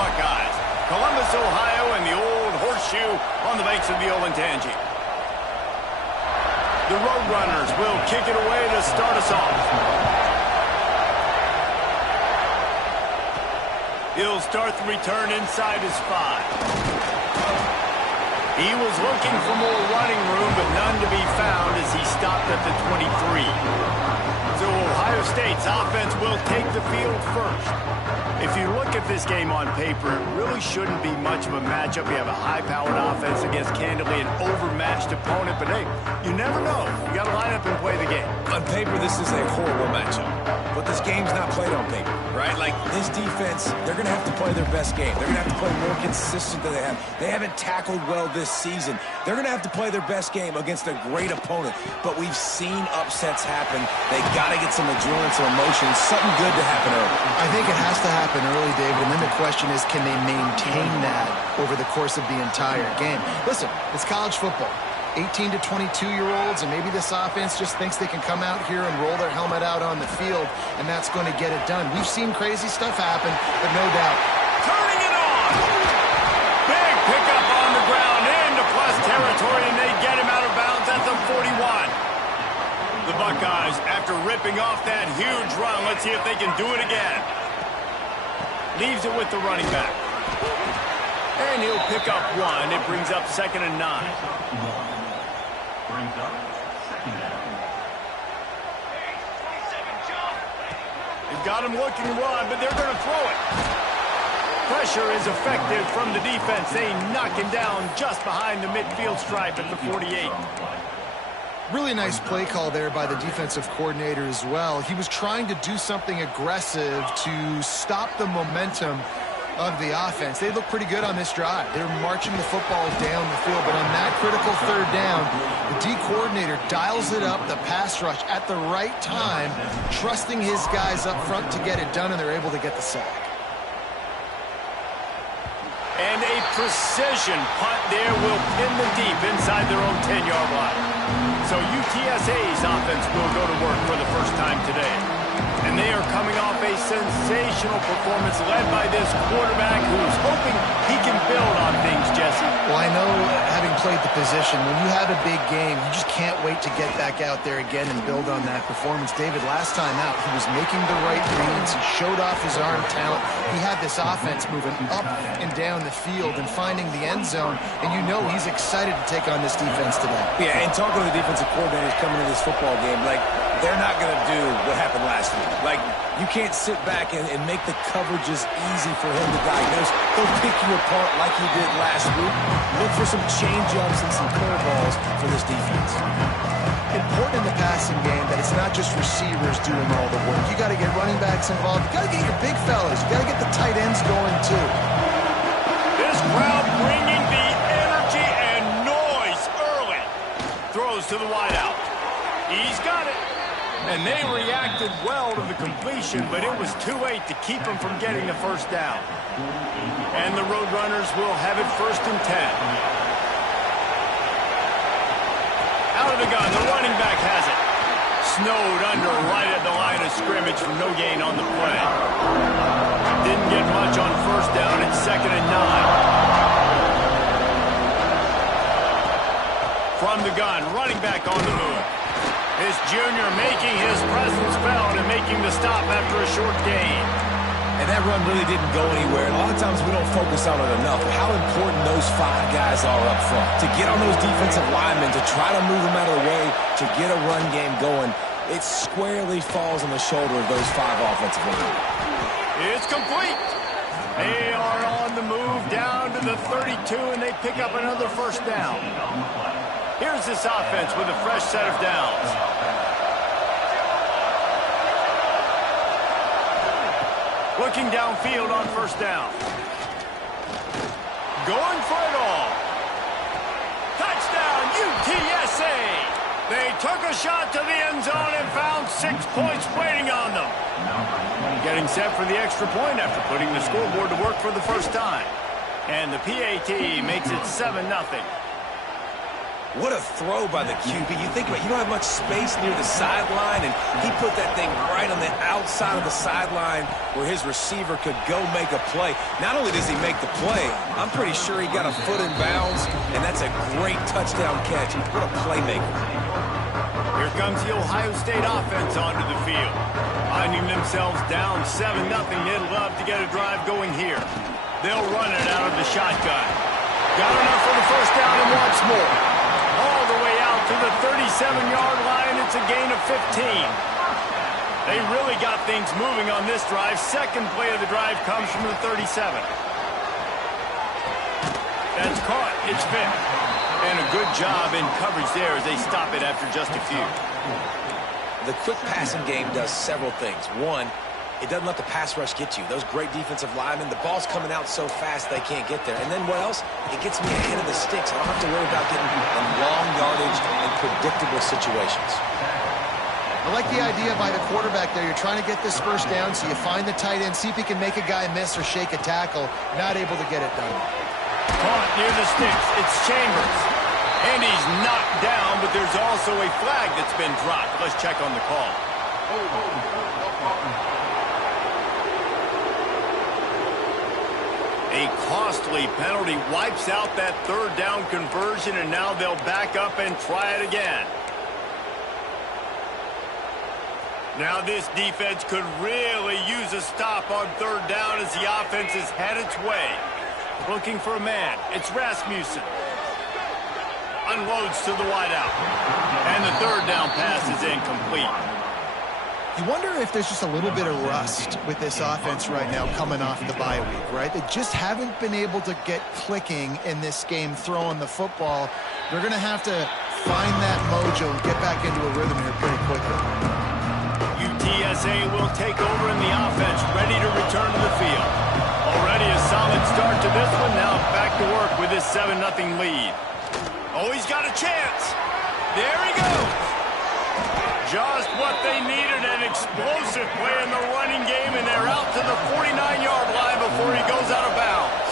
Buckeyes. Columbus, Ohio, and the old horseshoe on the banks of the Olentangy. The Roadrunners will kick it away to start us off. He'll start the return inside his 5. He was looking for more running room, but none to be found as he stopped at the 23. So Ohio State's offense will take the field first. If you look at this game on paper, it really shouldn't be much of a matchup. You have a high-powered offense against candidly an overmatched opponent, but hey, you never know. You got to line up and play the game. On paper, this is a horrible matchup, but this game's not played on paper, right? Like, this defense, they're going to have to play their best game. They're going to have to play more consistent than they have. They haven't tackled well this season. They're going to have to play their best game against a great opponent, but we've seen upsets happen. They got to get some adrenaline, some emotion, something good to happen early. I think it has to happen early, David, and then the question is, can they maintain that over the course of the entire game? Listen, it's college football. 18 to 22-year-olds, and maybe this offense just thinks they can come out here and roll their helmet out on the field, and that's going to get it done. We've seen crazy stuff happen, but no doubt. Turning it on! Big pickup on the ground into plus territory, and they get him out of bounds at the 41. The Buckeyes, after ripping off that huge run, let's see if they can do it again. Leaves it with the running back. And he'll pick up 1. It brings up 2nd and 9. They've got him looking to run, but they're going to throw it. Pressure is effective from the defense. They knock him down just behind the midfield stripe at the 48. Really nice play call there by the defensive coordinator as well. He was trying to do something aggressive to stop the momentum of the offense. They look pretty good on this drive. They're marching the football down the field, but on that critical 3rd down, the D coordinator dials it up, the pass rush at the right time, trusting his guys up front to get it done, and they're able to get the sack. And a precision punt there will pin them deep inside their own 10-yard line. So UTSA's offense will go to work for the first time today. And they are coming off a sensational performance led by this quarterback who's hoping he can build on things, Jesse. Well, I know, having played the position, when you have a big game, you just can't wait to get back out there again and build on that performance. David, last time out, he was making the right reads. He showed off his arm talent. He had this offense moving up and down the field and finding the end zone, and you know he's excited to take on this defense today. Yeah, and talking to the defensive coordinators coming into this football game, like, they're not going to do what happened last week. Like, you can't sit back and make the coverages easy for him to diagnose. He'll pick you apart like he did last week. Look for some change-ups and some curveballs for this defense. Important in the passing game that it's not just receivers doing all the work. You got to get running backs involved. You got to get your big fellas. You got to get the tight ends going, too. This crowd bringing the energy and noise early. Throws to the wideout. He's got it. And they reacted well to the completion, but it was too late to keep them from getting the first down. And the Roadrunners will have it 1st and 10. Out of the gun, the running back has it. Snowed under right at the line of scrimmage for no gain on the play. Didn't get much on 1st down. It's 2nd and 9. From the gun, running back on the move. This junior making his presence felt and making the stop after a short gain. And that run really didn't go anywhere. And a lot of times we don't focus on it enough. How important those 5 guys are up front. To get on those defensive linemen, to try to move them out of the way, to get a run game going, it squarely falls on the shoulder of those 5 offensive linemen. It's complete. They are on the move down to the 32, and they pick up another 1st down. Here's this offense with a fresh set of downs. Looking downfield on 1st down. Going for it all. Touchdown, UTSA! They took a shot to the end zone and found 6 points waiting on them. Getting set for the extra point after putting the scoreboard to work for the first time. And the PAT makes it 7-0. What a throw by the QB. You think about it, you don't have much space near the sideline, and he put that thing right on the outside of the sideline where his receiver could go make a play. Not only does he make the play, I'm pretty sure he got a foot in bounds, and that's a great touchdown catch. What a playmaker. Here comes the Ohio State offense onto the field. Finding themselves down 7-0, they'd love to get a drive going here. They'll run it out of the shotgun. Got enough for the first down and once more. All the way out to the 37-yard line. It's a gain of 15. They really got things moving on this drive. Second play of the drive comes from the 37. That's caught. It's picked. And a good job in coverage there as they stop it after just a few. The quick passing game does several things. One, it doesn't let the pass rush get you. Those great defensive linemen, the ball's coming out so fast they can't get there. And then what else? It gets me ahead of the sticks. I don't have to worry about getting in long yardage and predictable situations. I like the idea by the quarterback there. You're trying to get this first down, so you find the tight end, see if he can make a guy miss or shake a tackle. Not able to get it done. Caught near the sticks. It's Chambers. And he's knocked down, but there's also a flag that's been dropped. Let's check on the call. A costly penalty wipes out that third down conversion, and now they'll back up and try it again. Now this defense could really use a stop on third down as the offense has had its way. Looking for a man. It's Rasmussen. Unloads to the wideout. And the third down pass is incomplete. You wonder if there's just a little bit of rust with this offense right now coming off the bye week, right? They just haven't been able to get clicking in this game throwing the football. They're going to have to find that mojo and get back into a rhythm here pretty quickly. UTSA will take over in the offense, ready to return to the field. Already a solid start to this one. Now back to work with this 7-0 lead. Oh, he's got a chance. There he goes. Just what they needed, an explosive play in the running game, and they're out to the 49-yard line before he goes out of bounds.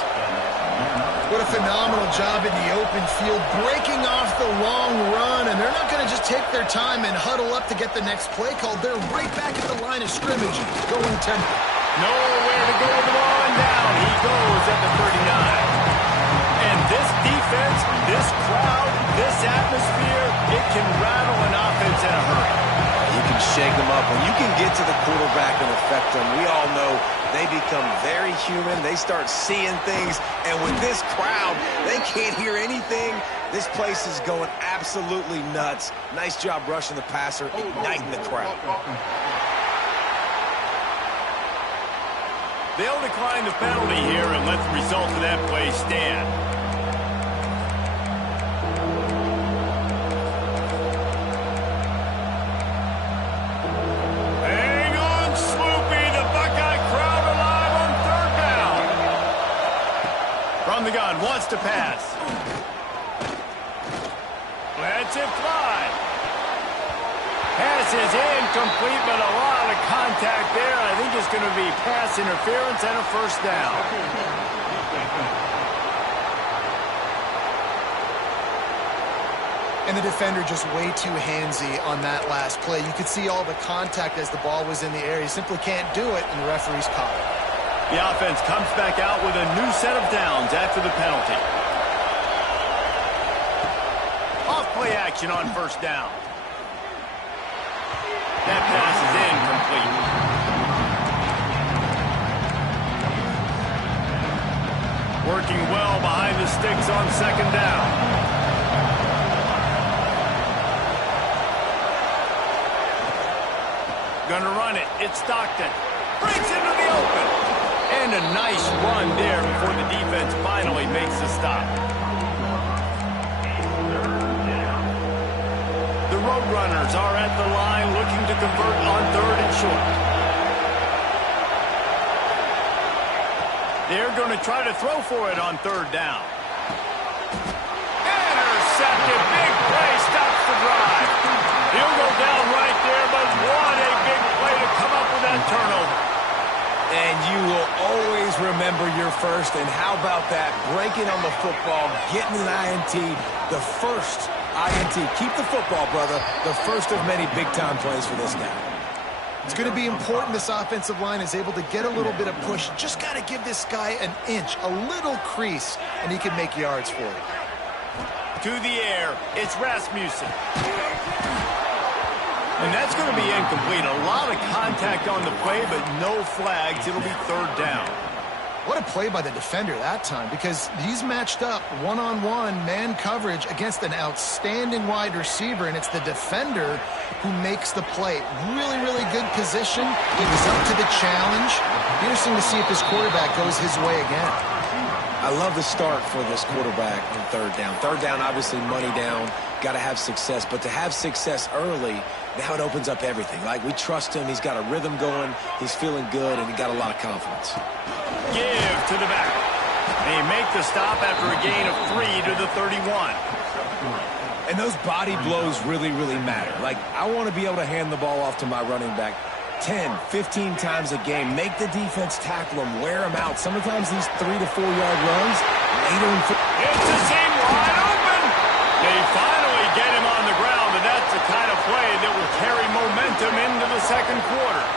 What a phenomenal job in the open field, breaking off the long run, and they're not going to just take their time and huddle up to get the next play called. They're right back at the line of scrimmage, going tempo. Nowhere to go with the ball, and down he goes at the 39. And this defense, this crowd, this atmosphere, it can rattle an offense in a hurry. You can shake them up. When you can get to the quarterback and affect them, we all know they become very human. They start seeing things. And with this crowd, they can't hear anything. This place is going absolutely nuts. Nice job rushing the passer, igniting the crowd. They'll decline the penalty here and let the result of that play stand. Hang on, Sloopy. The Buckeye crowd alive on third down. From the gun, wants to pass. Lets it fly. Pass is incomplete, but a lot of contact there. I think it's going to be pass interference and a first down. And the defender just way too handsy on that last play. You could see all the contact as the ball was in the air. He simply can't do it, and the referee's caught it. The offense comes back out with a new set of downs after the penalty. Off play action on first down. That pass is incomplete. Working well behind the sticks on second down. Gonna run it. It's Stockton. Breaks into the open. And a nice run there before the defense finally makes the stop. The Roadrunners are at the line looking to convert on third and short. They're going to try to throw for it on third down. Intercepted. Big play. Stops the drive. He'll go down right there, but what a big play to come up with that turnover. And you will always remember your first. And how about that? Breaking on the football, getting an INT, the first INT. Keep the football, brother. The first of many big-time plays for this guy. It's going to be important this offensive line is able to get a little bit of push. Just got to give this guy an inch, a little crease, and he can make yards for it. To the air, it's Rasmussen. And that's going to be incomplete. A lot of contact on the play, but no flags. It'll be third down. What a play by the defender that time, because he's matched up one-on-one man coverage against an outstanding wide receiver, and it's the defender who makes the play. Really, really good position. He was up to the challenge. Interesting to see if this quarterback goes his way again. I love the start for this quarterback on third down. Third down, obviously money down, got to have success. But to have success early, now it opens up everything. Like, we trust him. He's got a rhythm going. He's feeling good, and he got a lot of confidence. Give to the back. They make the stop after a gain of 3 to the 31. And those body blows really, really matter. Like, I want to be able to hand the ball off to my running back 10, 15 times a game. Make the defense tackle him, wear him out. Sometimes these 3 to 4 yard runs, later in it's a seam wide open. They finally get him on the ground, and that's the kind of play that will carry momentum into the second quarter.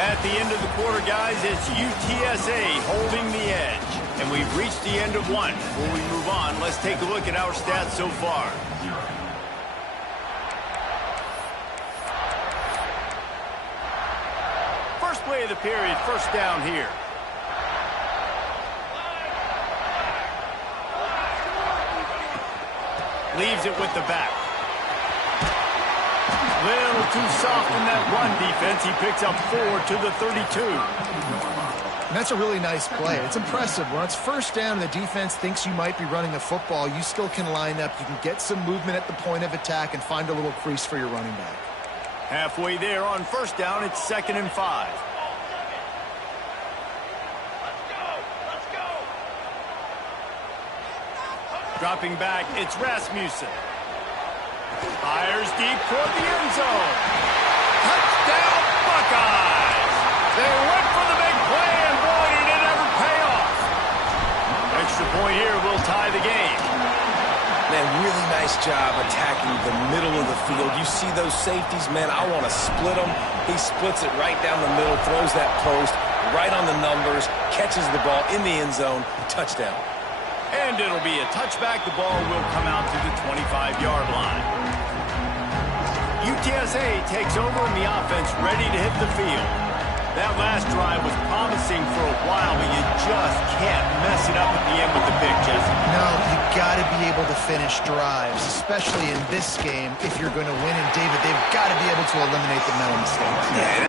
At the end of the quarter, guys, it's UTSA holding the edge. And we've reached the end of one. Before we move on, let's take a look at our stats so far. First play of the period, first down here. Leaves it with the back. Little too soft in that run defense. He picks up 4 to the 32. And that's a really nice play. It's impressive. When it's first down and the defense thinks you might be running a football, you still can line up. You can get some movement at the point of attack and find a little crease for your running back. Halfway there on first down, it's 2nd and 5. Dropping back, it's Rasmussen. Fires deep toward the end zone. Touchdown, Buckeyes! They went for the big play, and boy, did it ever pay off. Extra point here will tie the game. Man, really nice job attacking the middle of the field. You see those safeties, man, I want to split them. He splits it right down the middle, throws that post, right on the numbers, catches the ball in the end zone, touchdown. And it'll be a touchback. The ball will come out to the 25-yard line. UTSA takes over in the offense, ready to hit the field. That last drive was promising for a while, but you just can't mess it up at the end with the pick, Jesse. No, you got to be able to finish drives, especially in this game if you're going to win. And, David, they've got to be able to eliminate the mental mistakes. Yeah.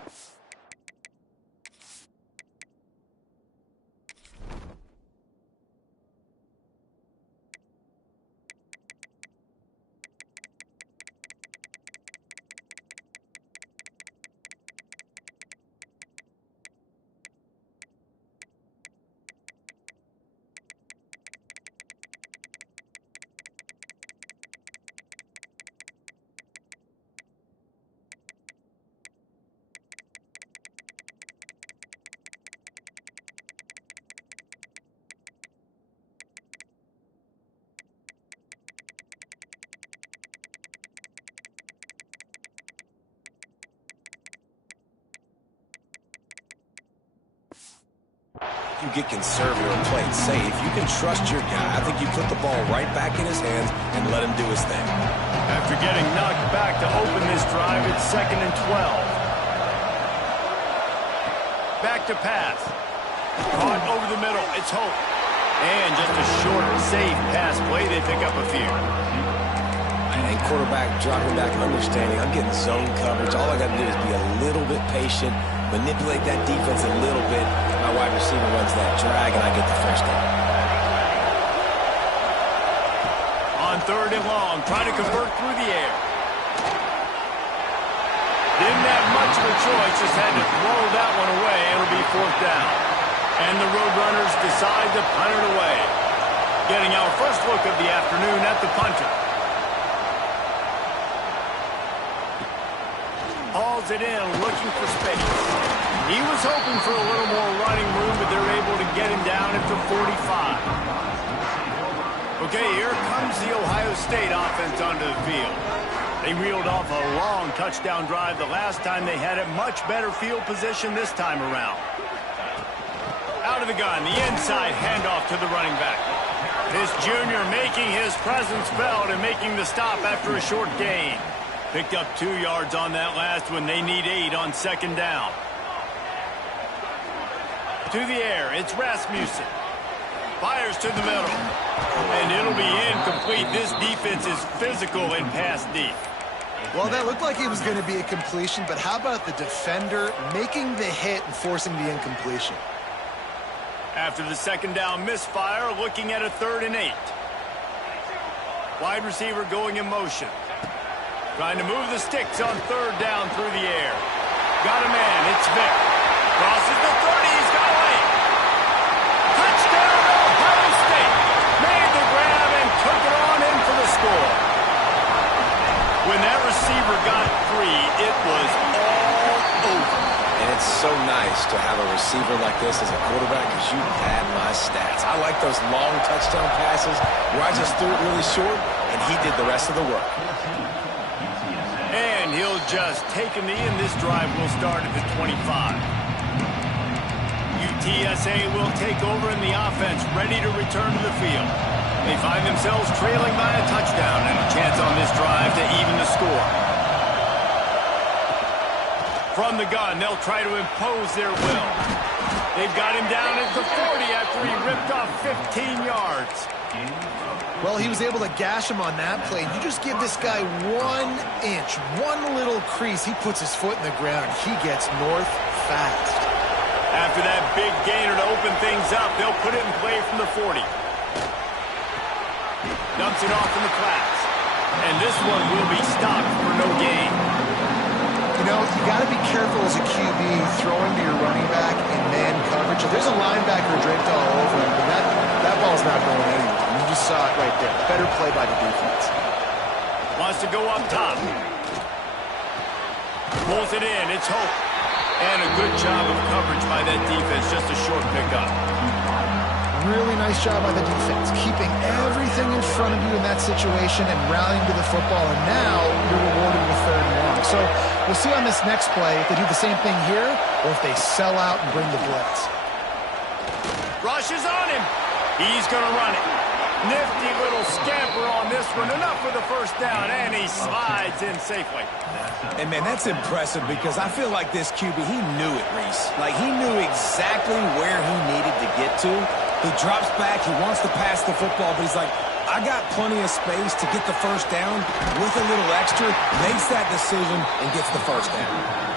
You get conservative and play it safe. You can trust your guy. I think you put the ball right back in his hands and let him do his thing. After getting knocked back to open this drive, it's 2nd and 12. Back to pass. Caught over the middle. It's Hope. And just a short, safe pass play. They pick up a few. And quarterback dropping back, understanding. I'm getting zone coverage. All I got to do is be a little bit patient, manipulate that defense a little bit. My wide receiver runs that drag, and I get the first down. On 3rd and long, trying to convert through the air. Didn't have much of a choice, just had to throw that one away. It'll be 4th down. And the Roadrunners decide to punt it away. Getting our first look of the afternoon at the punter. Hauls it in, looking for space. He was hoping for a little more running room, but they're able to get him down at the 45. Okay, here comes the Ohio State offense onto the field. They reeled off a long touchdown drive the last time they had it. Much better field position this time around. Out of the gun, the inside handoff to the running back. This junior making his presence felt and making the stop after a short gain. Picked up 2 yards on that last one. They need 8 on second down. To the air, it's Rasmussen. Fires to the middle. And it'll be incomplete. This defense is physical and pass deep. Well, that looked like it was going to be a completion, but how about the defender making the hit and forcing the incompletion? After the second down misfire, looking at a 3rd and 8. Wide receiver going in motion. Trying to move the sticks on 3rd down through the air. Got a man, it's Vick. Crosses the 30, he's got away. Touchdown, Ohio State. Made the grab and took it on in for the score. When that receiver got free, it was all over. And it's so nice to have a receiver like this as a quarterback because you had my stats. I like those long touchdown passes where I just threw it really short and he did the rest of the work. And he'll just take a knee, and this drive will start at the 25. UTSA will take over in the offense, ready to return to the field. They find themselves trailing by a touchdown and a chance on this drive to even the score. From the gun, they'll try to impose their will. They've got him down at the 40 after he ripped off 15 yards. Well, he was able to gash him on that play. You just give this guy 1 inch, one little crease, he puts his foot in the ground, and he gets north fast. After that big gainer to open things up, they'll put it in play from the 40. Dumps it off in the flats. And this one will be stopped for no gain. You know, you got to be careful as a QB throwing to your running back in man coverage. If there's a linebacker draped all over him, but that ball's not going anywhere. You just saw it right there. Better play by the defense. Wants to go up top. Pulls it in. It's Hope. And a good job of coverage by that defense. Just a short pickup. Really nice job by the defense, keeping everything in front of you in that situation and rallying to the football. And now you're rewarded with 3rd and long. So we'll see on this next play if they do the same thing here or if they sell out and bring the blitz. Rushes on him. He's going to run it. Nifty little scamper on this one. Enough for the first down, and he slides in safely. And, man, that's impressive because I feel like this QB, he knew it, Reese. Like, he knew exactly where he needed to get to. He drops back. He wants to pass the football, but he's like, I got plenty of space to get the first down. With a little extra, makes that decision and gets the first down.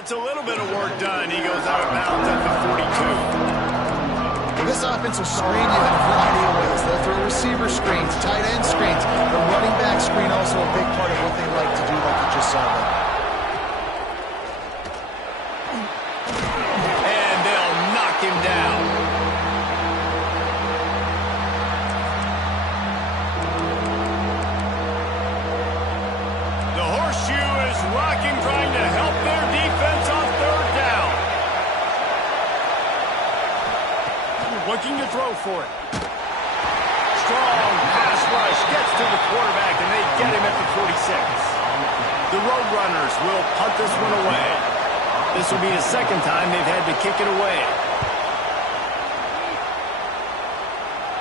It's a little bit of work done. He goes out of bounds at the 42. This offense will screen you in a variety of ways. They'll throw receiver screens, tight end screens. The running back screen also a big part of what they like to do, like you just saw there. And they'll knock him down. for it. Strong pass rush gets to the quarterback, and they get him at the 46. The Roadrunners will punt this one away. This will be the second time they've had to kick it away.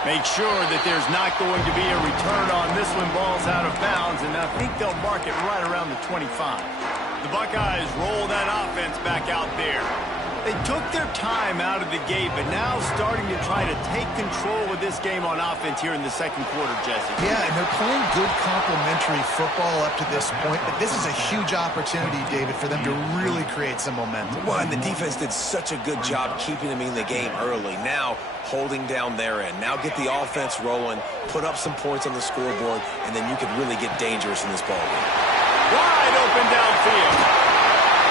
Make sure that there's not going to be a return on this one. Ball's out of bounds, and I think they'll mark it right around the 25. The Buckeyes roll that offense back out there. They took their time out of the gate, but now starting to try to take control of this game on offense here in the second quarter, Jesse. Yeah, and they're playing good complementary football up to this point, but this is a huge opportunity, David, for them to really create some momentum. Well, and the defense did such a good job keeping them in the game early. Now, holding down their end. Now get the offense rolling, put up some points on the scoreboard, and then you can really get dangerous in this ballgame. Wide open downfield.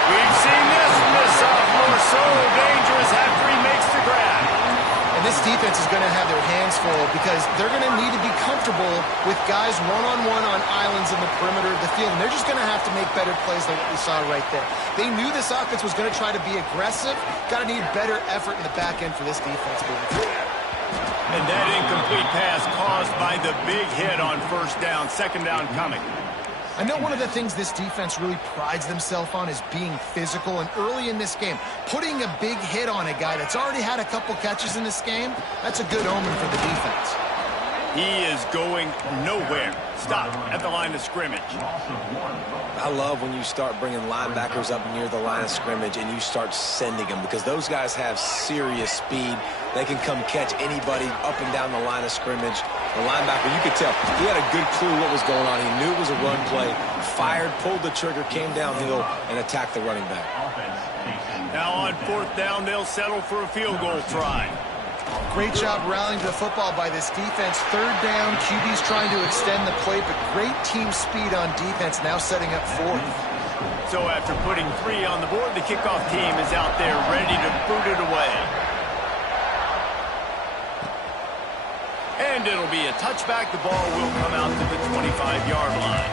We've seen this from this sophomore, so dangerous after he makes the grab. And this defense is going to have their hands full because they're going to need to be comfortable with guys one-on-one on islands in the perimeter of the field. And they're just going to have to make better plays than what we saw right there. They knew this offense was going to try to be aggressive. Got to need better effort in the back end for this defense moving forward. And that incomplete pass caused by the big hit on first down, second down coming. I know one of the things this defense really prides themselves on is being physical, and early in this game, putting a big hit on a guy that's already had a couple catches in this game, that's a good omen for the defense. He is going nowhere. Stop at the line of scrimmage. I love when you start bringing linebackers up near the line of scrimmage and you start sending them because those guys have serious speed. They can come catch anybody up and down the line of scrimmage. The linebacker, you could tell, he had a good clue what was going on. He knew it was a run play, fired, pulled the trigger, came downhill, and attacked the running back. Now on fourth down, they'll settle for a field goal try. Great job rallying to the football by this defense. Third down, QB's trying to extend the play, but great team speed on defense, now setting up fourth. So after putting 3 on the board, the kickoff team is out there ready to boot it away. And it'll be a touchback. The ball will come out to the 25-yard line.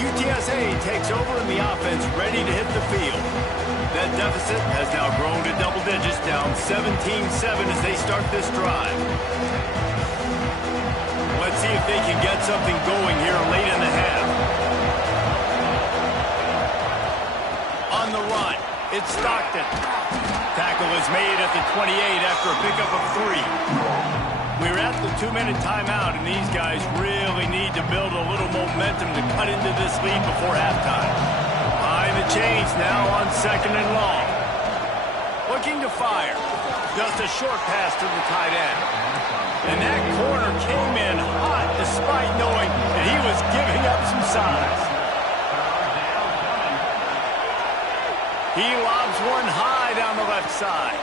UTSA takes over in the offense, ready to hit the field. That deficit has now grown to double digits, down 17-7 as they start this drive. Let's see if they can get something going here late in the half. On the run, it's Stockton. Tackle is made at the 28 after a pickup of 3. We're at the 2-minute timeout, and these guys really need to build a little momentum to cut into this lead before halftime. Behind the chains now on second and long. Looking to fire. Just a short pass to the tight end. And that corner came in hot despite knowing that he was giving up some size. He lobs one high down the left side.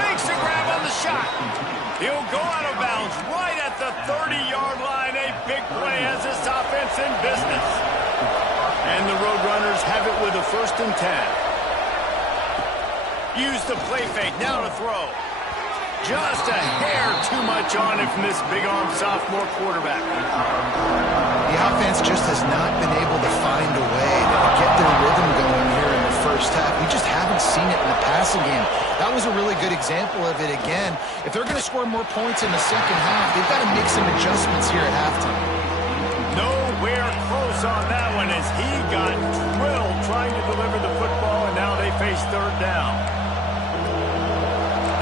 Makes the grab on the shot. He'll go out of bounds right at the 30-yard line. A big play as this offense in business. And the Roadrunners have it with a 1st and 10. Use the play fake, now to throw. Just a hair too much on it from this big-arm sophomore quarterback. The offense just has not been able to find a way to get their rhythm going here in the first half. We just haven't seen it in the passing game. That was a really good example of it again. If they're going to score more points in the second half, they've got to make some adjustments here at halftime. Nowhere close on that one as he got drilled trying to deliver the football, and now they face third down.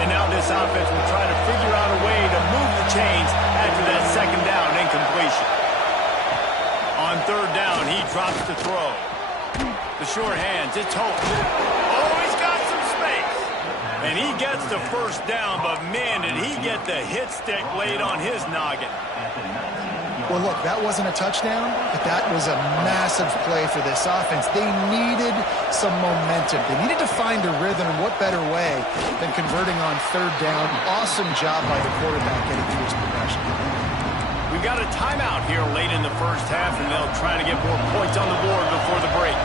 And now this offense will try to figure out a way to move the chains after that second down incompletion. On third down, he drops to throw. The short hands, it's Hope. Oh, he's got some space. And he gets the first down, but man, did he get the hit stick laid on his noggin. Well, look, that wasn't a touchdown, but that was a massive play for this offense. They needed some momentum. They needed to find a rhythm, and what better way than converting on third down. Awesome job by the quarterback getting through his progression. We've got a timeout here late in the first half, and they'll try to get more points on the board before the break.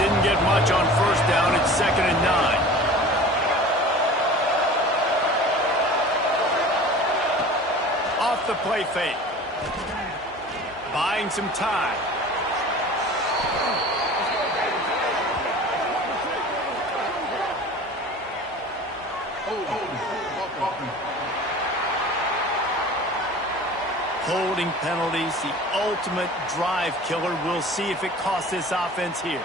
Didn't get much on first down. It's 2nd and 9. Off the play fake. Buying some time. Holding penalties, the ultimate drive killer. We'll see if it costs this offense here.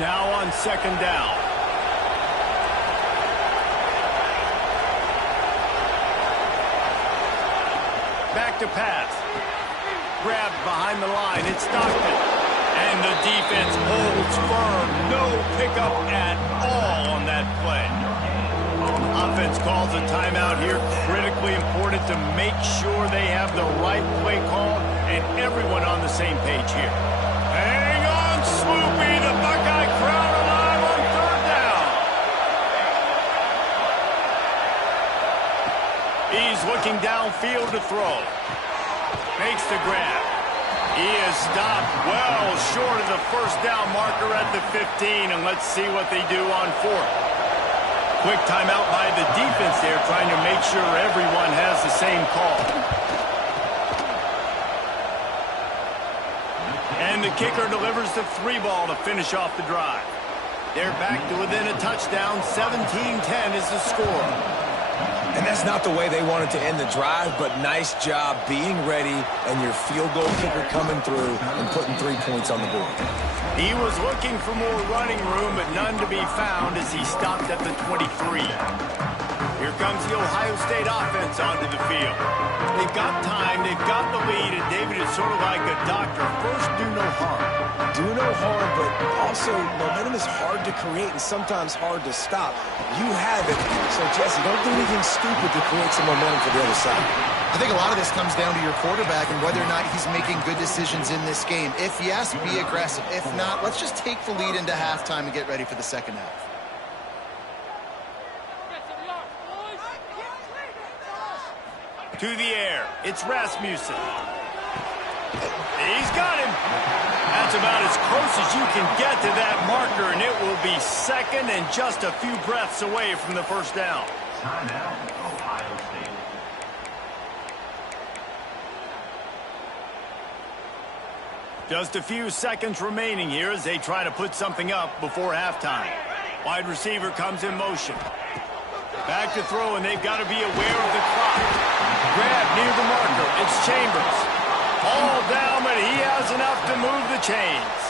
Now on second down. Back to pass. Grabbed behind the line. It's Stockton. And the defense holds firm. No pickup at all on that play. Offense calls a timeout here. Critically important to make sure they have the right play call and everyone on the same page here. Hang on, Swoopy. The Buckeye crowd alive on third down. He's looking downfield to throw. Makes the grab. He is stopped well short of the first down marker at the 15, and let's see what they do on fourth. Quick timeout by the defense there, trying to make sure everyone has the same call. And the kicker delivers the 3 ball to finish off the drive. They're back to within a touchdown. 17-10 is the score. And that's not the way they wanted to end the drive, but nice job being ready and your field goal kicker coming through and putting 3 points on the board. He was looking for more running room, but none to be found as he stopped at the 23. Here comes the Ohio State offense onto the field. They've got time, they've got the lead, and David is sort of like a doctor. First, do no harm. Do no harm, but also momentum is hard to create and sometimes hard to stop. You have it, so Jesse, don't do anything stupid to create some momentum for the other side. I think a lot of this comes down to your quarterback and whether or not he's making good decisions in this game. If yes, be aggressive. If not, let's just take the lead into halftime and get ready for the second half. To the air, it's Rasmussen. He's got him. That's about as close as you can get to that marker, and it will be second and just a few breaths away from the first down. Timeout, Ohio State. Just a few seconds remaining here as they try to put something up before halftime. Wide receiver comes in motion. Back to throw, and they've got to be aware of the clock. Grab near the marker. It's Chambers. All down, but he has enough to move the chains.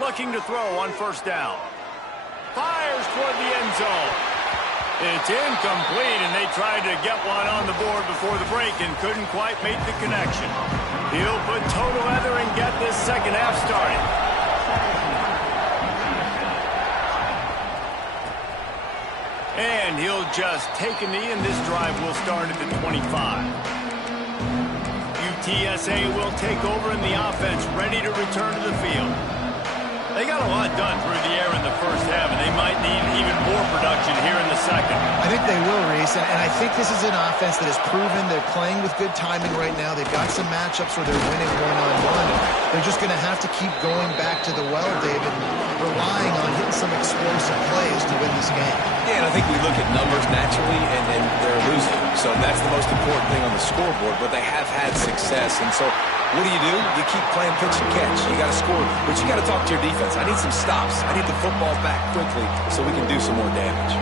Looking to throw on first down. Fires toward the end zone. It's incomplete, and they tried to get one on the board before the break and couldn't quite make the connection. He'll put toe to leather and get this second half started. And he'll just take a knee, and this drive will start at the 25. UTSA will take over in the offense, ready to return to the field. They got a lot done through the air in the first half, and they might need even more production here in the second. I think they will, Reese, and I think this is an offense that has proven they're playing with good timing right now. They've got some matchups where they're winning one-on-one. They're just going to have to keep going back to the well, David, relying on hitting some explosive plays to win this game. Yeah, and I think we look at numbers naturally, and they're losing. So that's the most important thing on the scoreboard, but they have had success. And so what do? You keep playing pitch and catch. You got to score, but you got to talk to your defense. I need some stops. I need the football back quickly so we can do some more damage.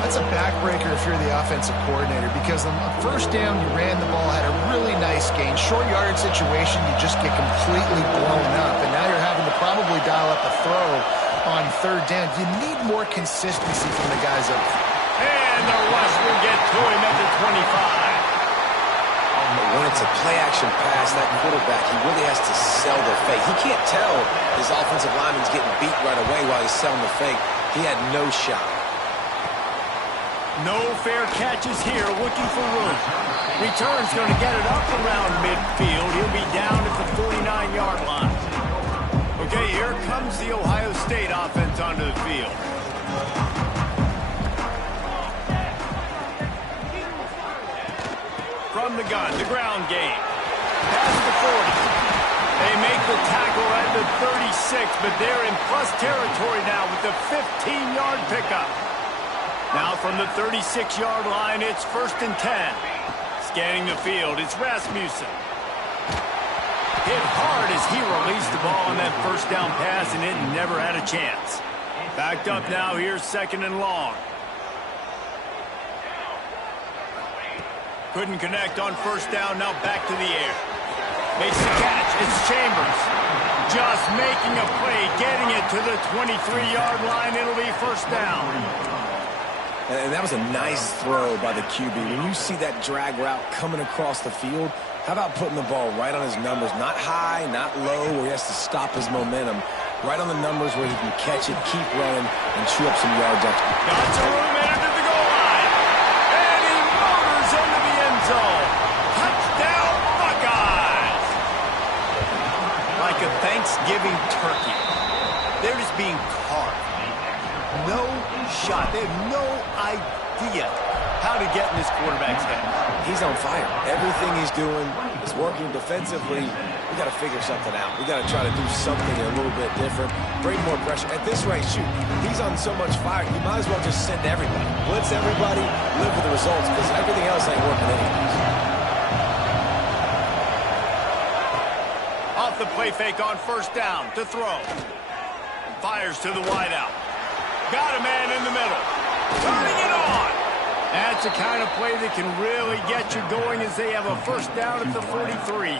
That's a backbreaker if you're the offensive coordinator, because on first down, you ran the ball, had a really nice gain. Short yardage situation, you just get completely blown up, and now you're having to probably dial up a throw on third down. You need more consistency from the guys up. And the rush will get to him at the 25. When it's a play-action pass, that quarterback, he really has to sell the fake. He can't tell his offensive lineman's getting beat right away while he's selling the fake. He had no shot. No fair catches here, looking for room. Return's going to get it up around midfield. He'll be down at the 49-yard line. Okay, here comes the Ohio State offense onto the field. From the gun, the ground game. Past the 40. They make the tackle at the 36, but they're in plus territory now with the 15-yard pickup. Now from the 36-yard line, it's 1st and 10. Scanning the field, it's Rasmussen. Hit hard as he released the ball on that first down pass, and it never had a chance. Backed up now, here's 2nd and long. Couldn't connect on 1st down, now back to the air. Makes the catch, it's Chambers. Just making a play, getting it to the 23-yard line. It'll be 1st down. And that was a nice throw by the QB. When you see that drag route coming across the field, how about putting the ball right on his numbers? Not high, not low, where he has to stop his momentum. Right on the numbers where he can catch it, keep running, and chew up some yards extra. Got to room and into the goal line. And he motors into the end zone. Touchdown, Buckeyes. Like a Thanksgiving turkey. They're just being carved. No shot. They have no idea how to get in this quarterback's head. He's on fire. Everything he's doing is working defensively. We got to figure something out. We got to try to do something a little bit different. Bring more pressure. At this rate, shoot, he's on so much fire, you might as well just send everybody. Blitz everybody, live with the results, because everything else ain't working anyways. Off the play fake on 1st down to throw. Fires to the wideout. Got a man in the middle. Turning it on. That's the kind of play that can really get you going as they have a 1st down at the 43.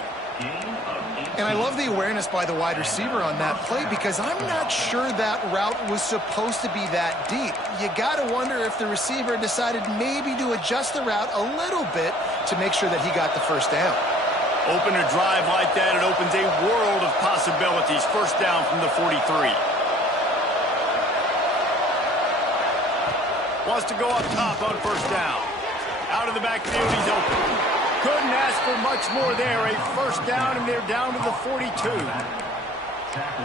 And I love the awareness by the wide receiver on that play, because I'm not sure that route was supposed to be that deep. You got to wonder if the receiver decided maybe to adjust the route a little bit to make sure that he got the 1st down. Open a drive like that, it opens a world of possibilities. 1st down from the 43. Wants to go up top on 1st down. Out of the backfield, he's open. Couldn't ask for much more there. A 1st down, and they're down to the 42.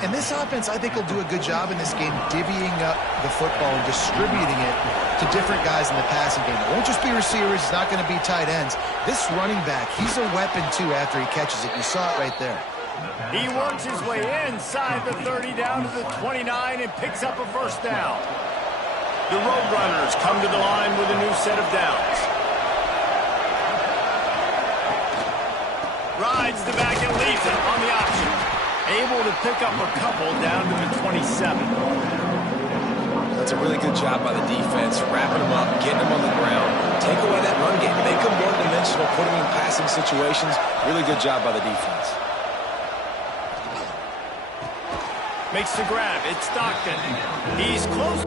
And this offense, I think, will do a good job in this game divvying up the football and distributing it to different guys in the passing game. It won't just be receivers. It's not going to be tight ends. This running back, he's a weapon, too, after he catches it. You saw it right there. He works his way inside the 30 down to the 29 and picks up a 1st down. The Roadrunners come to the line with a new set of downs. Rides the back and leaves it on the option. Able to pick up a couple down to the 27. That's a really good job by the defense, wrapping them up, getting them on the ground, take away that run game, make them one-dimensional, put them in passing situations. Really good job by the defense. Makes the grab. It's Stockton. He's close.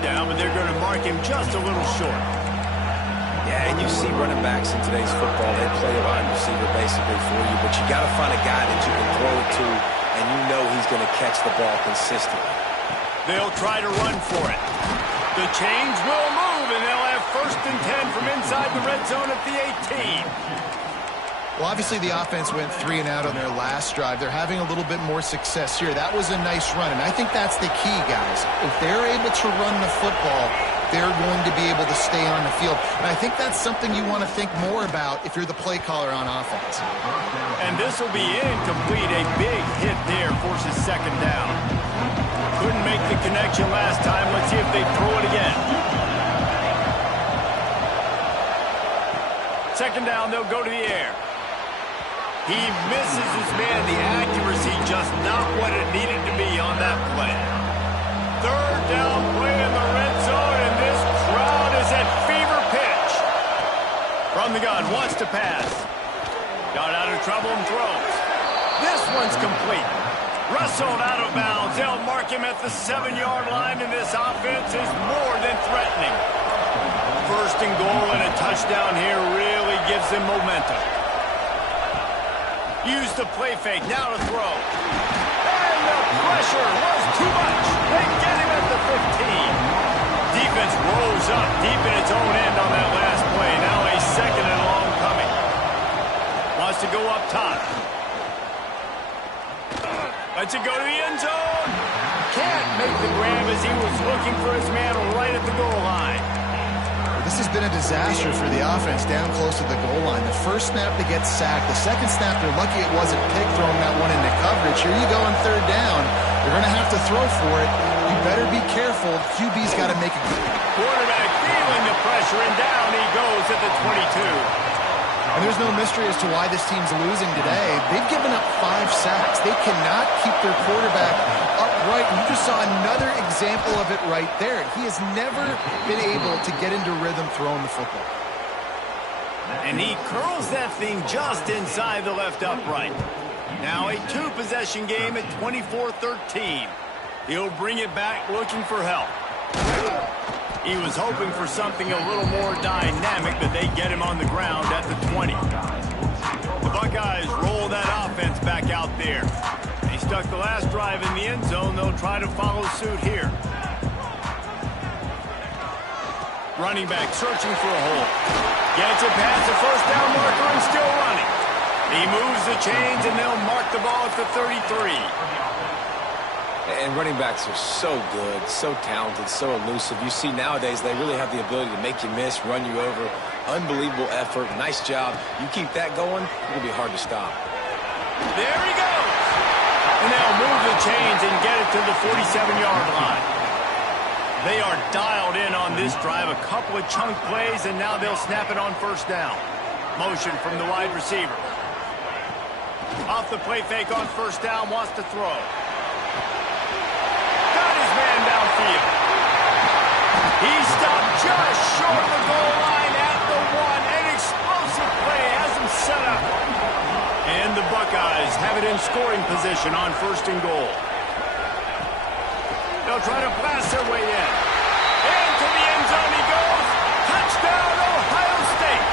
Down, but they're going to mark him just a little short. Yeah, and you see running backs in today's football, they play a wide receiver basically for you, but you got to find a guy that you can throw it to, and you know he's going to catch the ball consistently. They'll try to run for it. The chains will move, and they'll have 1st and 10 from inside the red zone at the 18. Well, obviously the offense went 3 and out on their last drive. They're having a little bit more success here. That was a nice run, and I think that's the key, guys. If they're able to run the football, they're going to be able to stay on the field. And I think that's something you want to think more about if you're the play caller on offense. And this will be incomplete. A big hit there forces 2nd down. Couldn't make the connection last time. Let's see if they throw it again. 2nd down, they'll go to the air. He misses his man. The accuracy just not what it needed to be on that play. 3rd down play in the red zone, and this crowd is at fever pitch. From the gun, wants to pass. Got out of trouble and throws. This one's complete. Wrestled out of bounds. They'll mark him at the 7-yard line, and this offense is more than threatening. 1st and goal, and a touchdown here really gives them momentum. Use the play fake, now to throw. And the pressure was too much. They get him at the 15. Defense rose up deep in its own end on that last play. Now a 2nd and long coming. Wants to go up top. Lets it go to the end zone. Can't make the grab as he was looking for his man right at the goal line. This has been a disaster for the offense down close to the goal line. The first snap they get sacked. The second snap, they're lucky it wasn't picked throwing that one into coverage. Here you go on third down. You're going to have to throw for it. You better be careful. QB's got to make a good. Quarterback feeling the pressure, and down he goes at the 22. And there's no mystery as to why this team's losing today. They've given up 5 sacks. They cannot keep their quarterback upright. And you just saw another example of it right there. He has never been able to get into rhythm throwing the football. And he curls that thing just inside the left upright. Now a 2-possession game at 24-13. He'll bring it back looking for help. He was hoping for something a little more dynamic, but they get him on the ground at the 20. The Buckeyes roll that offense back out there. They stuck the last drive in the end zone. They'll try to follow suit here. Running back searching for a hole. Gets it past the first down marker and still running. He moves the chains, and they'll mark the ball at the 33. And running backs are so good, so talented, so elusive. You see nowadays they really have the ability to make you miss, run you over. Unbelievable effort. Nice job. You keep that going, it'll be hard to stop. There he goes. And they'll move the chains and get it to the 47-yard line. They are dialed in on this drive. A couple of chunk plays, and now they'll snap it on first down. Motion from the wide receiver. Off the play fake on first down, wants to throw. Man downfield. He stopped just short of the goal line at the 1. An explosive play has him set up. And the Buckeyes have it in scoring position on first and goal. They'll try to blast their way in. Into the end zone he goes. Touchdown, Ohio State.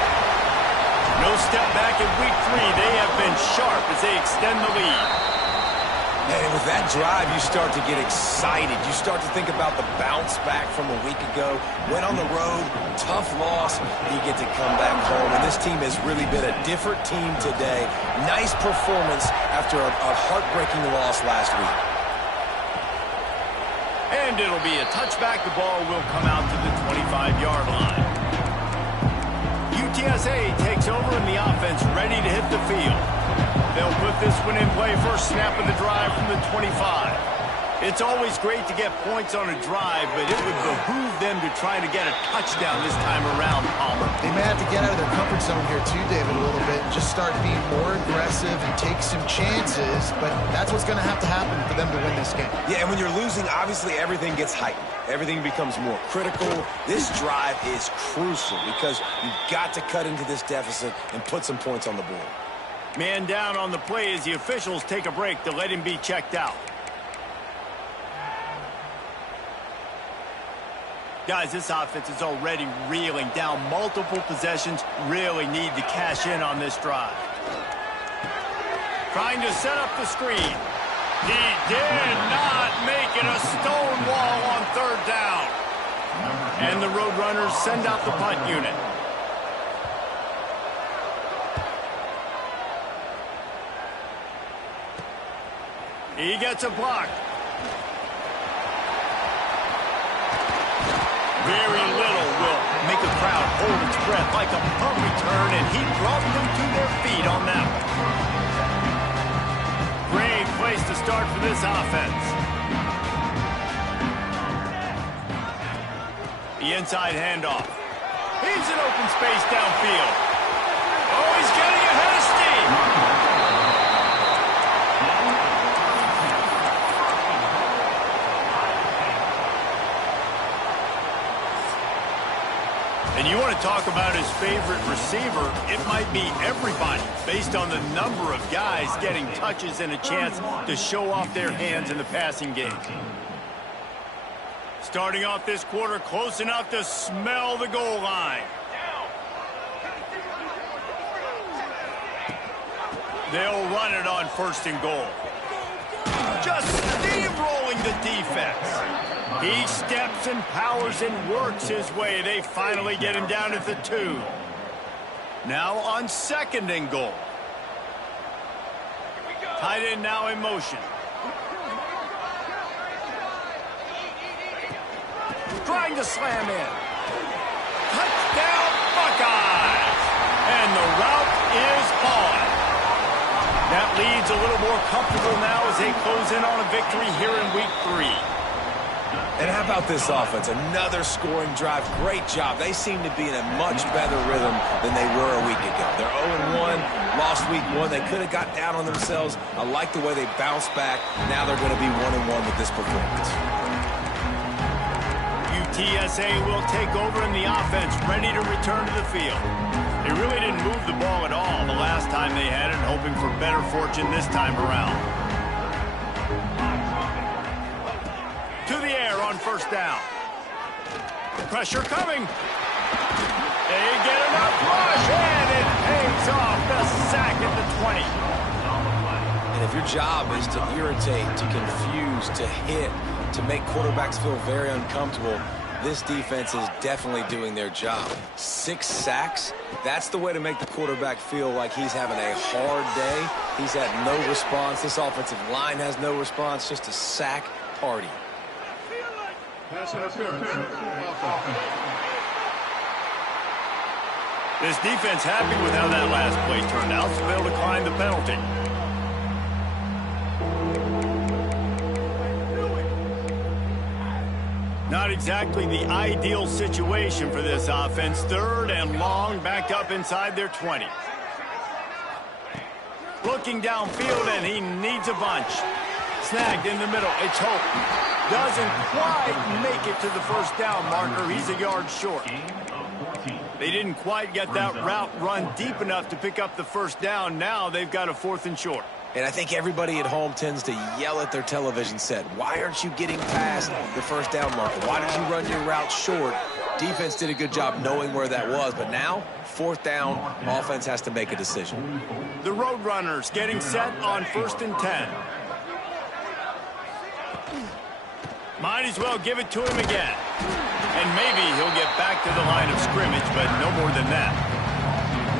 No step back in week 3. They have been sharp as they extend the lead. And with that drive, you start to get excited. You start to think about the bounce back from a week ago. Went on the road, tough loss. You get to come back home. And this team has really been a different team today. Nice performance after a heartbreaking loss last week. And it'll be a touchback. The ball will come out to the 25-yard line. UTSA takes over in the offense, ready to hit the field. They'll put this one in play. First snap of the drive from the 25. It's always great to get points on a drive, but it would behoove them to try to get a touchdown this time around, Palmer. They may have to get out of their comfort zone here too, David, a little bit, and just start being more aggressive and take some chances, but that's what's going to have to happen for them to win this game. Yeah, and when you're losing, obviously everything gets heightened. Everything becomes more critical. This drive is crucial because you've got to cut into this deficit and put some points on the board. Man down on the play as the officials take a break to let him be checked out. Guys, this offense is already reeling down multiple possessions. Really need to cash in on this drive. Trying to set up the screen. He did not make it. A stone wall on third down. And the Roadrunners send out the punt unit. He gets a block. Very little will make a crowd hold its breath like a punt return, and he brought them to their feet on that one. Great place to start for this offense. The inside handoff. He's in open space downfield. Oh, he's getting ahead of steam. And you want to talk about his favorite receiver, it might be everybody, based on the number of guys getting touches and a chance to show off their hands in the passing game. Starting off this quarter close enough to smell the goal line. They'll run it on first and goal. Just steamrolling the defense. He steps and powers and works his way. They finally get him down at the 2. Now on second and goal. Tight end now in motion. Trying to slam in. Touchdown, Buckeyes! And the route is on. That lead's a little more comfortable now as they close in on a victory here in week 3. And how about this offense? Another scoring drive. Great job. They seem to be in a much better rhythm than they were a week ago. They're 0-1, lost week 1. They could have got down on themselves. I like the way they bounced back. Now they're going to be 1-1 with this performance. UTSA will take over in the offense, ready to return to the field. They really didn't move the ball at all the last time they had it, hoping for better fortune this time around. To the air on first down. Pressure coming. They get enough rush, and it pays off the sack at the 20. And if your job is to irritate, to confuse, to hit, to make quarterbacks feel very uncomfortable, this defense is definitely doing their job. 6 sacks, that's the way to make the quarterback feel like he's having a hard day. He's had no response. This offensive line has no response, just a sack party. This defense happy with how that last play turned out, so they'll decline the penalty. Not exactly the ideal situation for this offense. 3rd and long, backed up inside their 20. Looking downfield, and he needs a bunch. Snagged in the middle. It's Hope. Doesn't quite make it to the first down marker. He's a yard short. They didn't quite get that route run deep enough to pick up the first down. Now they've got a 4th and short. And I think everybody at home tends to yell at their television set. Why aren't you getting past the first down marker? Why did you run your route short? Defense did a good job knowing where that was. But now, 4th down, offense has to make a decision. The Roadrunners getting set on 1st and 10. Might as well give it to him again. And maybe he'll get back to the line of scrimmage, but no more than that.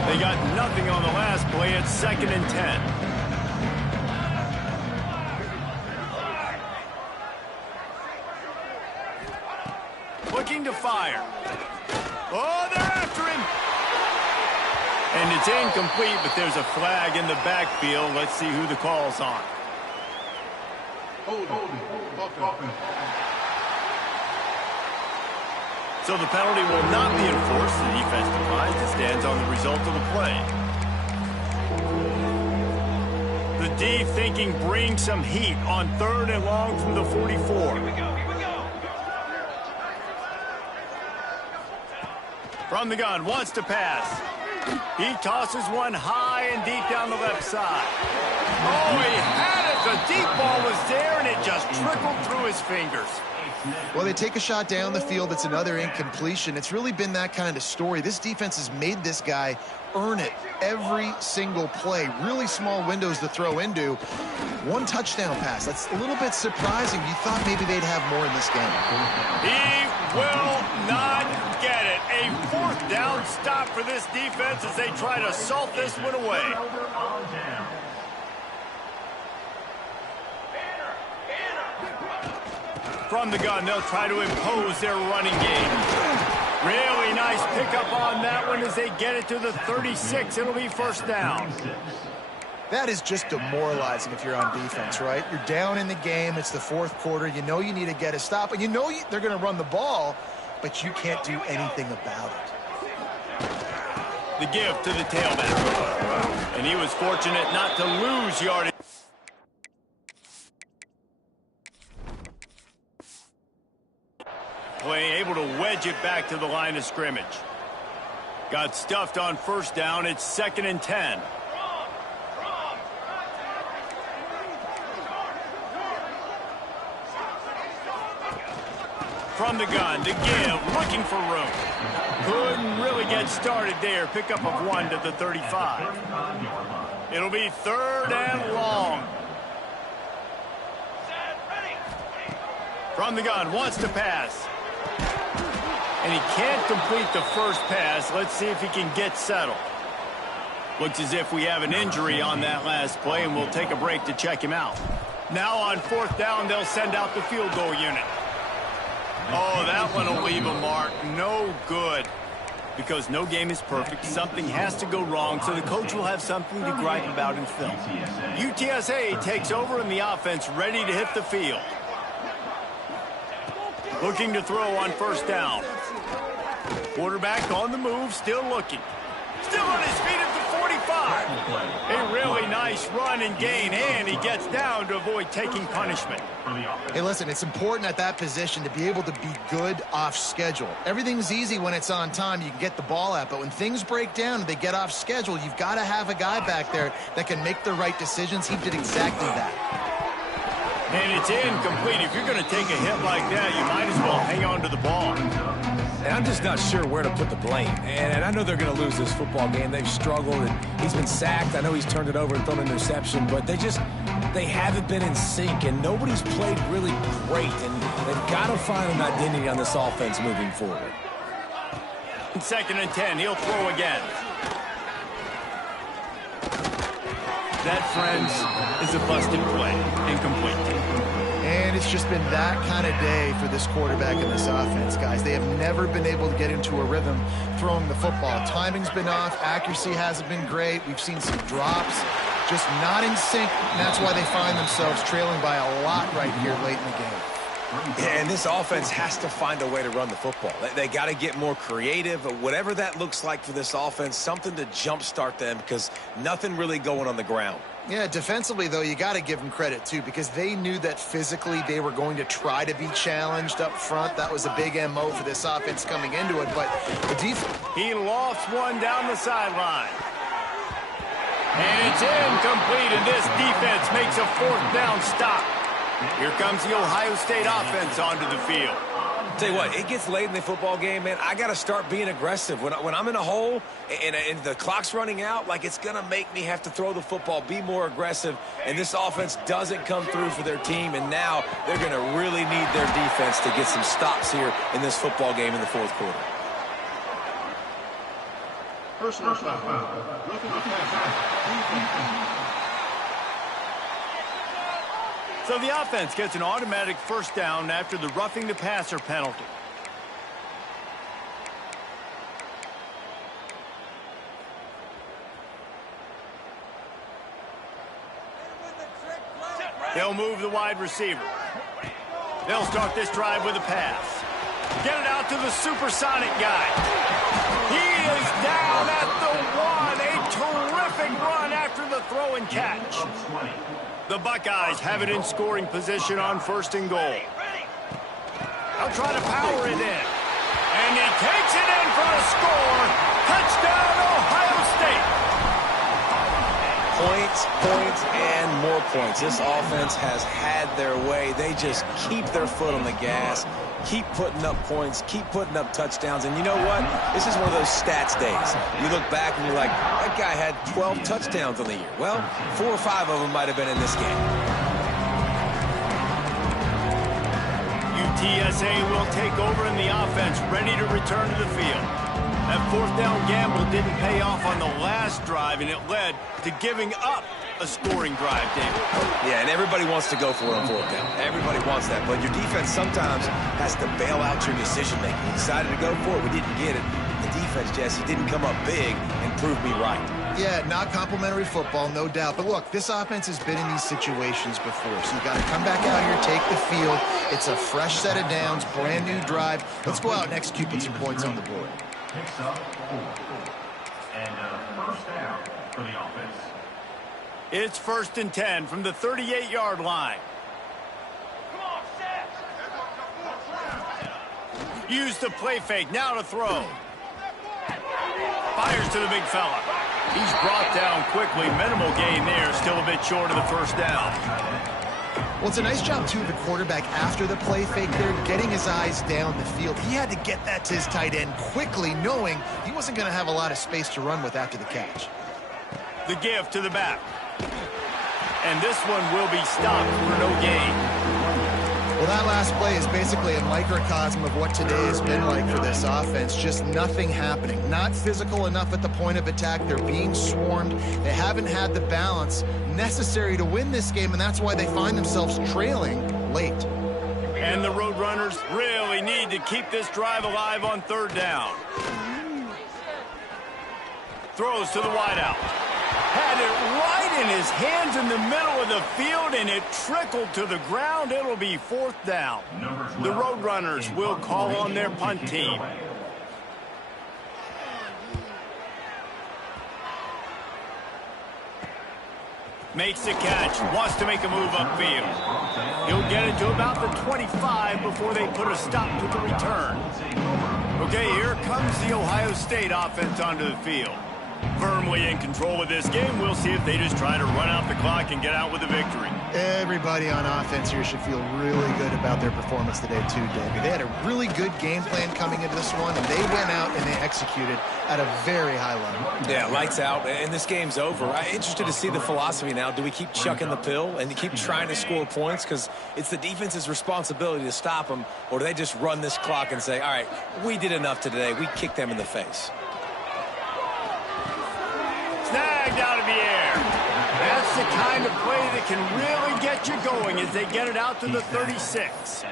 They got nothing on the last play at 2nd and 10. Looking to fire. Oh, they're after him. And it's incomplete, but there's a flag in the backfield. Let's see who the call's on. So the penalty will not be enforced. The defense declines and stands on the result of the play. The D thinking bring some heat on 3rd and long from the 44. Here we go. From the gun, wants to pass. He tosses one high and deep down the left side. Oh, he had it. The deep ball was there, and it just trickled through his fingers. Well, they take a shot down the field. It's another incompletion. It's really been that kind of story. This defense has made this guy earn it every single play. Really small windows to throw into. 1 touchdown pass. That's a little bit surprising. You thought maybe they'd have more in this game. He will not get it. A 4th down stop for this defense as they try to salt this one away. From the gun, they'll try to impose their running game. Really nice pickup on that one as they get it to the 36. It'll be 1st down. That is just demoralizing if you're on defense, right? You're down in the game. It's the 4th quarter. You know you need to get a stop, and you know they're going to run the ball, but you can't do anything about it. The give to the tailback. And he was fortunate not to lose yardage. Play able to wedge it back to the line of scrimmage. Got stuffed on 1st down. It's 2nd and 10. From the gun to give, looking for room. Couldn't really get started there. Pickup of 1 to the 35. It'll be 3rd and long. From the gun, wants to pass. And he can't complete the first pass. Let's see if he can get settled. Looks as if we have an injury on that last play, and we'll take a break to check him out. Now on 4th down, they'll send out the field goal unit. Oh, that one will leave a mark. No good. Because no game is perfect, something has to go wrong, so the coach will have something to gripe about in film. UTSA takes over in the offense, ready to hit the field. Looking to throw on 1st down. Quarterback on the move, still looking. Still on his feet at the 45. A really nice run and gain, and he gets down to avoid taking punishment. Hey, listen, it's important at that position to be able to be good off schedule. Everything's easy when it's on time. You can get the ball out, but when things break down and they get off schedule, you've got to have a guy back there that can make the right decisions. He did exactly that. And it's incomplete. If you're going to take a hit like that, you might as well hang on to the ball. And I'm just not sure where to put the blame. And I know they're going to lose this football game. They've struggled, and he's been sacked. I know he's turned it over and thrown an interception, but they haven't been in sync, and nobody's played really great. And they've got to find an identity on this offense moving forward. 2nd and 10, he'll throw again. That, friends, is a busted play. Incomplete. And it's just been that kind of day for this quarterback and this offense, guys. They have never been able to get into a rhythm throwing the football. Timing's been off. Accuracy hasn't been great. We've seen some drops. Just not in sync, and that's why they find themselves trailing by a lot right here late in the game. Yeah, and this offense has to find a way to run the football. They got to get more creative, whatever that looks like for this offense, something to jumpstart them because nothing really going on the ground. Yeah, defensively, though, you got to give them credit, too, because they knew that physically they were going to try to be challenged up front. That was a big MO for this offense coming into it, but the defense... He lofts one down the sideline. And it's incomplete, and this defense makes a 4th down stop. Here comes the Ohio State offense onto the field. Tell you what, it gets late in the football game, man. I got to start being aggressive. When I'm in a hole and the clock's running out, like it's going to make me have to throw the football, be more aggressive, and this offense doesn't come through for their team, and now they're going to really need their defense to get some stops here in this football game in the 4th quarter. Personal foul. So the offense gets an automatic 1st down after the roughing the passer penalty. They'll move the wide receiver. They'll start this drive with a pass. Get it out to the supersonic guy. He is down at the 1. A terrific run after the throw and catch. The Buckeyes have it in scoring position on 1st and goal. They'll try to power it in. And he takes it in for a score. Touchdown, Ohio State. Points, points, and more points. This offense has had their way. They just keep their foot on the gas, keep putting up points, keep putting up touchdowns. And you know what? This is one of those stats days. You look back and you're like, that guy had 12 touchdowns on the year. Well, 4 or 5 of them might have been in this game. UTSA will take over in the offense, ready to return to the field. That 4th down gamble didn't pay off on the last drive, and it led to giving up a scoring drive, David. Yeah, and everybody wants to go for it on 4th down. Everybody wants that, but your defense sometimes has to bail out your decision-making. We decided to go for it. We didn't get it. The defense, Jesse, didn't come up big and prove me right. Yeah, not complimentary football, no doubt. But look, this offense has been in these situations before, so you got to come back out here, take the field. It's a fresh set of downs, brand new drive. Let's go out and execute, put some points on the board. Picks up 4. And 1st down for the offense. It's 1st and 10 from the 38-yard line. Use the play fake, now to throw. Fires to the big fella. He's brought down quickly. Minimal gain there, still a bit short of the 1st down. Well, it's a nice job, too, of the quarterback after the play fake there, getting his eyes down the field. He had to get that to his tight end quickly, knowing he wasn't going to have a lot of space to run with after the catch. The give to the back. And this one will be stopped for no gain. Well, that last play is basically a microcosm of what today has been like for this offense. Just nothing happening. Not physical enough at the point of attack. They're being swarmed. They haven't had the balance necessary to win this game, and that's why they find themselves trailing late. And the Roadrunners really need to keep this drive alive on third down. Throws to the wideout. Had it right in his hands in the middle of the field, and it trickled to the ground. It'll be fourth down. The Roadrunners will call on their punt team. Makes the catch, wants to make a move upfield. He'll get it to about the 25 before they put a stop to the return. Okay, here comes the Ohio State offense onto the field. Firmly in control of this game. We'll see if they just try to run out the clock and get out with a victory. Everybody on offense here should feel really good about their performance today too, Davey. They had a really good game plan coming into this one, and they went out and they executed at a very high level. Yeah, lights out, and this game's over. I'm interested to see the philosophy now. Do we keep chucking the pill and keep trying to score points because it's the defense's responsibility to stop them, or do they just run this clock and say, all right, we did enough today. We kicked them in the face. Snagged out of the air. That's the kind of play that can really get you going as they get it out to the 36.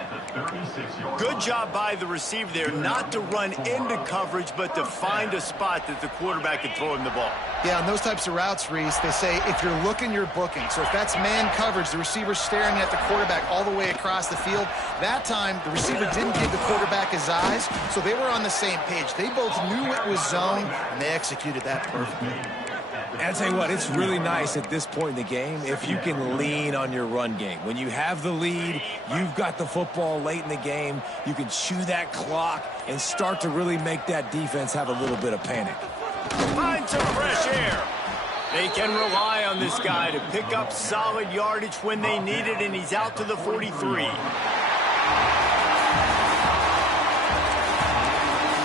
Good job by the receiver there not to run into coverage, but to find a spot that the quarterback can throw him the ball. Yeah, on those types of routes, Reese, they say if you're looking, you're booking. So if that's man coverage, the receiver's staring at the quarterback all the way across the field. That time, the receiver didn't give the quarterback his eyes, so they were on the same page. They both knew it was zone, and they executed that perfectly. And I'll tell you what, it's really nice at this point in the game if you can lean on your run game. When you have the lead, you've got the football late in the game, you can chew that clock and start to really make that defense have a little bit of panic. Find some fresh air. They can rely on this guy to pick up solid yardage when they need it, and he's out to the 43.